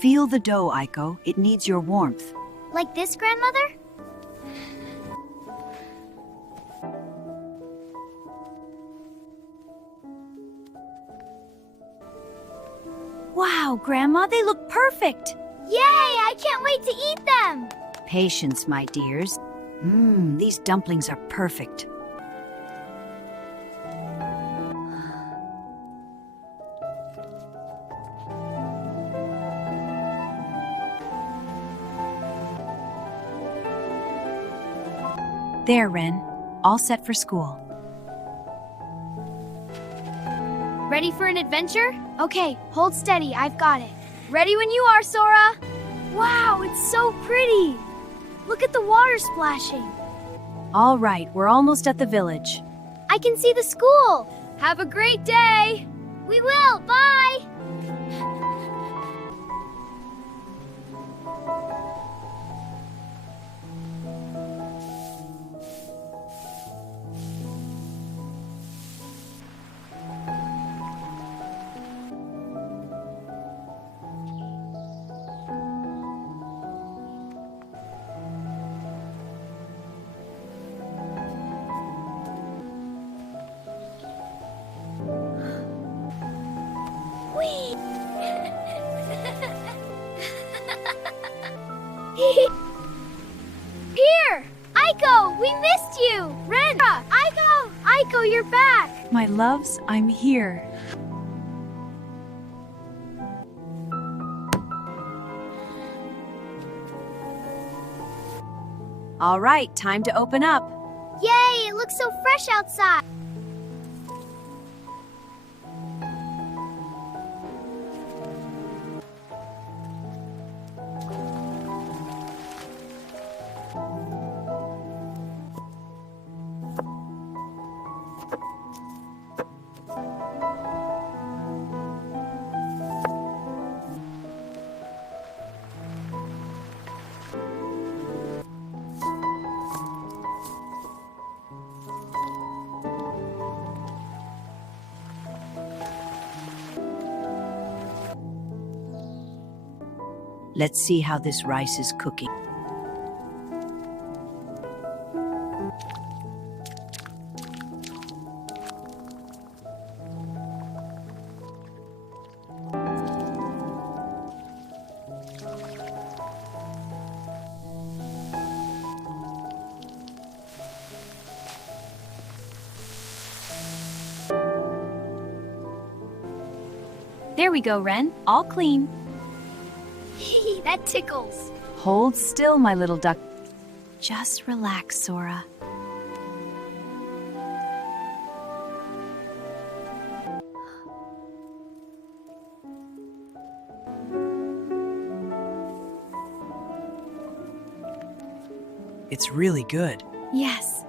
Feel the dough, Aiko. It needs your warmth. Like this, Grandmother? Wow, Grandma, they look perfect! Yay! I can't wait to eat them! Patience, my dears. These dumplings are perfect. There, Ren. All set for school. Ready for an adventure? Okay, hold steady, I've got it. Ready when you are, Sora! Wow, it's so pretty! Look at the water splashing. All right, we're almost at the village. I can see the school! Have a great day! We will, bye! Whee! Here! Aiko, we missed you! Ren! Aiko! Aiko, you're back! My loves, I'm here. All right, time to open up. Yay, it looks so fresh outside! Let's see how this rice is cooking. There we go, Ren. All clean. That tickles. Hold still, my little duck. Just relax, Sora. It's really good. Yes.